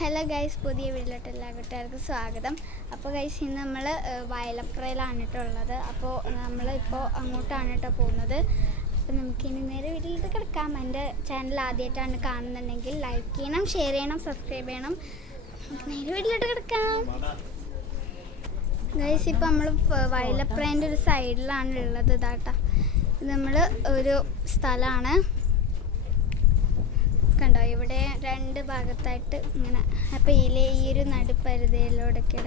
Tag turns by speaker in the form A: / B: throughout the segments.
A: Hello guys പുതിയ വീട്ടിലോട്ട് എല്ലാ കൂട്ടുകാർക്കും സ്വാഗതം. അപ്പോൾ ഗൈസ് ഇന്ന് നമ്മൾ വയലപ്പുറയിലാണ് കേട്ടോ ഉള്ളത്. അപ്പോൾ നമ്മൾ ഇപ്പോൾ അങ്ങോട്ടാണ് കേട്ടോ പോകുന്നത്. അപ്പോൾ നമുക്ക് ഇനി നേരെ വീട്ടിലോട്ട് കിടക്കാം. എന്റെ ചാനൽ ആദ്യമായിട്ടാണ് കാണുന്നുണ്ടെങ്കിൽ ലൈക്ക് ചെയ്യണം ഷെയർ ചെയ്യണം സബ്സ്ക്രൈബ് ചെയ്യണം. നേരെ വീട്ടിലോട്ട് കിടക്കാം. ഗൈസ് ഇപ്പോൾ നമ്മൾ വയലപ്പുറേന്റെ ഒരു സൈഡിലാണ് ഉള്ളത് ഇതാട്ടാ. ഇത് നമ്മൾ ഒരു സ്ഥലമാണ്. കണ്ടോ? ഇവിടെ രണ്ട് ഭാഗത്തായിട്ട് ഇങ്ങനെ അപ്പോൾ ഇതിലെ ഈ ഒരു നടുപ്പരുതയിലൂടെയൊക്കെ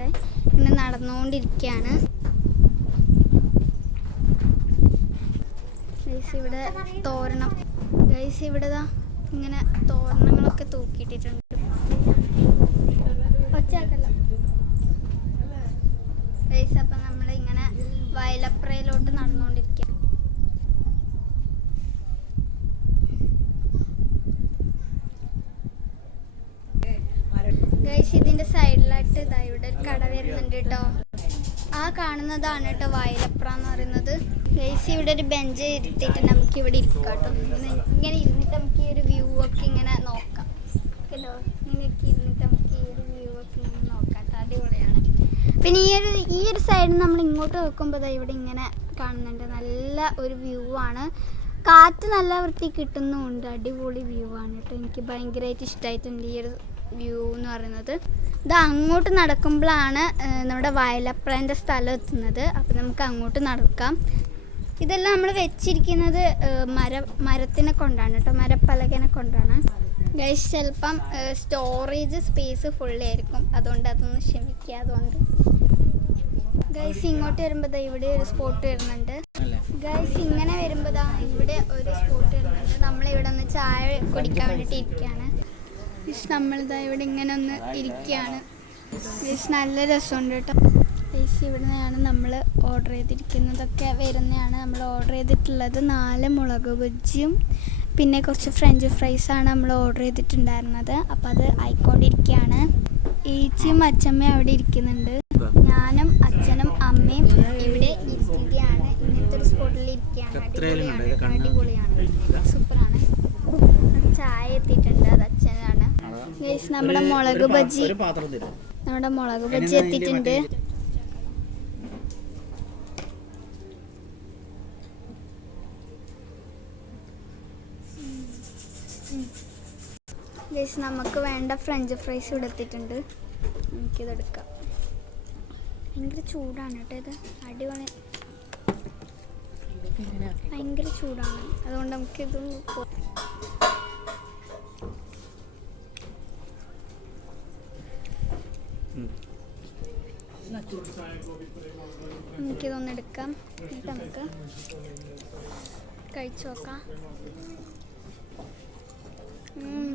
A: ഇങ്ങനെ നടന്നുകൊണ്ടിരിക്കുകയാണ്. ഗൈസ് ഇവിടെ തോരണം. ഗൈസ് ഇവിടെ ഇങ്ങനെ തോരണങ്ങളൊക്കെ തൂക്കിയിട്ടിട്ടുണ്ട് ഒച്ചാക്കല്ല ഗൈസ് അപ്പം നമ്മൾ ഇങ്ങനെ വയലപ്രയിലോട്ട് നടന്നുകൊണ്ടിരിക്കുക ഗൈസ് ഇതിന്റെ ഇതാ ഇവിടെ ഒരു കട വരുന്നുണ്ട് കേട്ടോ ആ കാണുന്നതാണ് കേട്ടോ വയലപ്ര എന്ന് പറയുന്നത്. ഗൈസ് ഇവിടെ ഒരു ബെഞ്ച് ഇരുത്തിയിട്ട് നമുക്ക് ഇവിടെ ഇരിക്കാം കേട്ടോ ഇങ്ങനെ ഇരുന്നിട്ട് നമുക്ക് ഈ ഒരു വ്യൂ ഒക്കെ ഇങ്ങനെ നോക്കാം. കേട്ടോ ഇങ്ങനെയൊക്കെ ഇരുന്നിട്ട് നമുക്ക് ഈ ഒരു വ്യൂ ഒക്കെ ഇങ്ങനെ നോക്കാം അടിപൊളിയാണ്. പിന്നെ ഈ ഒരു ഈ ഒരു സൈഡിൽ നമ്മൾ ഇങ്ങോട്ട് നോക്കുമ്പോൾ ഇവിടെ ഇങ്ങനെ കാണുന്നുണ്ട്. നല്ല ഒരു വ്യൂ ആണ്. കാറ്റ് നല്ല വൃത്തി കിട്ടുന്നുമുണ്ട് അടിപൊളി വ്യൂ ആണ് കേട്ടോ എനിക്ക് ഭയങ്കരമായിട്ട് ഇഷ്ടമായിട്ടുണ്ട് ഈ ഒരു വ്യൂ എന്ന് പറയുന്നത്. ഇത് അങ്ങോട്ട് നടക്കുമ്പോഴാണ് നമ്മുടെ വയലപ്രന്റെ സ്ഥലം എത്തുന്നത്. അപ്പം നമുക്ക് അങ്ങോട്ട് നടക്കാം. ഇതെല്ലാം നമ്മൾ വെച്ചിരിക്കുന്നത് മര മരത്തിനെ കൊണ്ടാണ് കേട്ടോ. മരപ്പലകനെ കൊണ്ടാണ്. ഗൈസ് ചിലപ്പം സ്റ്റോറേജ് സ്പേസ് ഫുള്ളായിരിക്കും അതുകൊണ്ട് അതൊന്ന് ക്ഷമിക്കുക അതുകൊണ്ട് ഗൈസ് ഇങ്ങോട്ട് വരുമ്പോൾ ഇവിടെ ഒരു സ്പോട്ട് വരുന്നുണ്ട്. ഗൈസ് ഇങ്ങനെ വരുമ്പോൾ ഇവിടെ ഒരു സ്പോട്ട് വരുന്നുണ്ട്. നമ്മളിവിടെ ഒന്ന് ചായ കുടിക്കാൻ വേണ്ടിയിട്ട് ഇരിക്കുകയാണ്. നമ്മളിതാ ഇവിടെ ഇങ്ങനെ ഒന്ന് ഇരിക്കുകയാണ്. ഗൈസ് നല്ല രസമുണ്ട് കേട്ടോ. ഗൈസ് ഇവിടുന്നാണ് നമ്മൾ ഓർഡർ ചെയ്തിരിക്കുന്നതൊക്കെ വരുന്നതാണ്. നമ്മൾ ഓർഡർ ചെയ്തിട്ടുള്ളത് നാല് മുളക് ബജ്ജിയും പിന്നെ കുറച്ച് ഫ്രഞ്ച് ഫ്രൈസാണ് നമ്മൾ ഓർഡർ ചെയ്തിട്ടുണ്ടായിരുന്നത്. അപ്പോൾ അത് ആയിക്കൊണ്ടിരിക്കുകയാണ്. ഏച്ചിയും അച്ഛമ്മയും അവിടെ ഇരിക്കുന്നുണ്ട്. ഞാനും അച്ഛനും അമ്മയും ഇവിടെ ഇരിക്കുകയാണ്. ഇങ്ങനത്തെ ഒരു സ്പോട്ടിൽ ഇരിക്കുകയാണ്
B: എത്രയായാലും
A: അടിപൊളിയാണ്
B: കണ്ടോ? ഇത് കണ്ണ്
A: അടിപൊളിയാണ് സൂപ്പറാണ് ചായ എത്തിയിട്ടുണ്ട് അത് അച്ഛനാണ് ഗൈസ് നമ്മുടെ മുളക്
B: ബജി
A: ബജ്ജി നമ്മുടെ മുളക്
B: ബജി
A: ബജ്ജി എത്തിയിട്ടുണ്ട്. ഗൈസ് നമുക്ക് വേണ്ട ഫ്രഞ്ച് ഫ്രൈസ് ഇവിടെ എത്തിയിട്ടുണ്ട്. എടുക്കാം. ഭയങ്കര ചൂടാണ് കേട്ടോ ഇത്. അടിപൊളി. ഭയങ്കര ചൂടാണ്. അതുകൊണ്ട് നമുക്ക് കൊ- നമുക്കിതൊന്ന് എടുക്കാം എന്നിട്ട് നമുക്ക് കഴിച്ചു നോക്കാം. ഉം.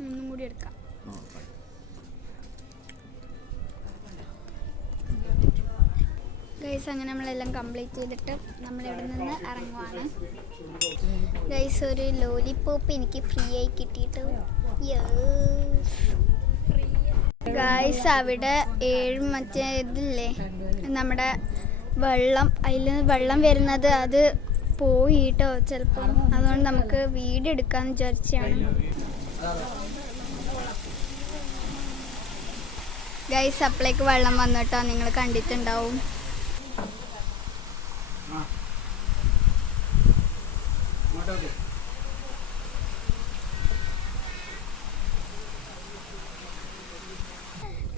A: ഒന്നും കൂടി എടുക്കാം. ഗൈസ് അങ്ങനെ നമ്മളെല്ലാം കംപ്ലീറ്റ് ചെയ്തിട്ട് നമ്മൾ നമ്മളിവിടെ നിന്ന് ഇറങ്ങുവാണ്. ഗൈസ് ഒരു ലോലിപോപ്പ് എനിക്ക് ഫ്രീ ആയി കിട്ടിയിട്ട്. ഗൈസ് അവിടെ ഏഴ് മറ്റേ ഇതില്ലേ? നമ്മുടെ വെള്ളം അതിൽ വെള്ളം വരുന്നത് അത് പോയിട്ടോ ചിലപ്പം. അതുകൊണ്ട് നമുക്ക് വീട് എടുക്കാന്ന് വിചാരിച്ചാണ് ഗൈസ് അപ്പളേക്ക് വെള്ളം വന്നിട്ടോ നിങ്ങൾ കണ്ടിട്ടുണ്ടാവും.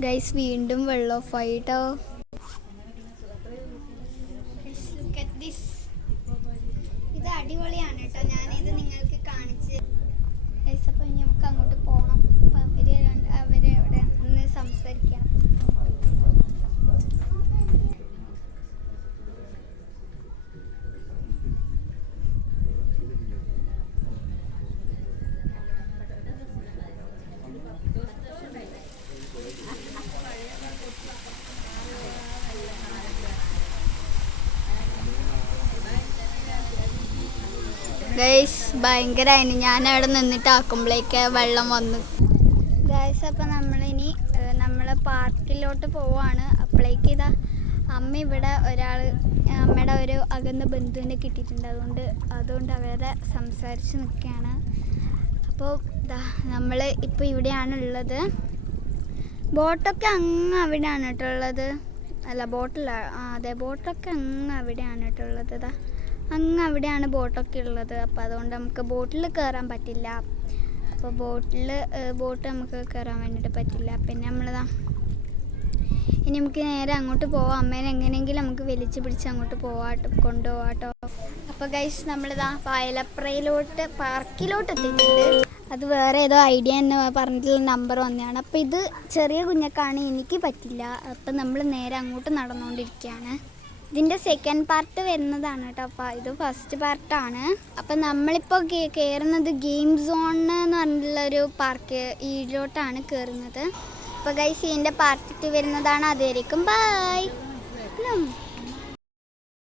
A: ഗൈസ് വീണ്ടും വെള്ളം ഓഫ് ആയിട്ടോ ഇത് അടിപൊളിയാണ് കേട്ടോ ഞാനിത് നിങ്ങൾക്ക് കാണിച്ച് ഗൈസ് അപ്പോൾ നമുക്ക് അങ്ങോട്ട് പോകണം അപ്പോൾ അവർ അവിടെ ഒന്ന് സംസാരിക്കണം ഗൈസ് ഭയങ്കരമായിരുന്നു ഞാൻ അവിടെ നിന്നിട്ട് ആക്കുമ്പോഴേക്ക് വെള്ളം വന്നു. ഗൈസ് അപ്പം നമ്മളിനി നമ്മൾ പാർക്കിലോട്ട് പോവാണ്. അപ്പോഴേക്ക് ഇതാ അമ്മ ഇവിടെ ഒരാൾ അമ്മയുടെ ഒരു അകന്ന ബന്ധുവിനെ കിട്ടിയിട്ടുണ്ട്. അതുകൊണ്ട് അതുകൊണ്ട് അവരെ സംസാരിച്ച് നിൽക്കുകയാണ്. അപ്പോൾ നമ്മൾ ഇപ്പോൾ ഇവിടെയാണുള്ളത് ബോട്ടൊക്കെ അങ്ങ് അവിടെയാണ് കേട്ടോ ഉള്ളത്. അല്ല ബോട്ടില്ല ആ അതെ ബോട്ടൊക്കെ അങ്ങ് അവിടെയാണ് കേട്ടോ ഉള്ളത്. ഇതാ അങ്ങ് അവിടെയാണ് ബോട്ടൊക്കെ ഉള്ളത്. അപ്പോൾ അതുകൊണ്ട് നമുക്ക് ബോട്ടിൽ കയറാൻ പറ്റില്ല. അപ്പോൾ ബോട്ടിൽ ബോട്ട് നമുക്ക് കയറാൻ വേണ്ടിയിട്ട് പറ്റില്ല. പിന്നെ നമ്മളിതാ ഇനി നമുക്ക് നേരെ അങ്ങോട്ട് പോവാം. അമ്മേനെ എങ്ങനെയെങ്കിലും നമുക്ക് വലിച്ചു പിടിച്ച് അങ്ങോട്ട് പോവാട്ടോ കൊണ്ടുപോവാട്ടോ. അപ്പോൾ ഗൈസ് നമ്മളിതാ വയലപ്രയിലോട്ട് പാർക്കിലോട്ട് എത്തിയിട്ടുണ്ട്. അത് വേറെ ഏതോ ഐഡിയ എന്ന് പറഞ്ഞിട്ടുള്ള നമ്പർ വന്നതാണ് അപ്പോൾ ഇത് ചെറിയ കുഞ്ഞക്കാണ് എനിക്ക് പറ്റില്ല. അപ്പം നമ്മൾ നേരെ അങ്ങോട്ട് നടന്നുകൊണ്ടിരിക്കുകയാണ്. ഇതിന്റെ സെക്കൻഡ് പാർട്ട് വരുന്നതാണ് കേട്ടോ അപ്പോൾ ഇത് ഫസ്റ്റ് പാർട്ടാണ് അപ്പം നമ്മളിപ്പോൾ കയറുന്നത് ഗെയിം സോൺ എന്ന് പറഞ്ഞിട്ടുള്ള ഒരു പാർക്ക് ഇതിലോട്ടാണ് കയറുന്നത് അപ്പോൾ ഗൈസ് ഇതിന്റെ പാർട്ട് വരുന്നതാണ്. അതുവരേക്കും ബായ്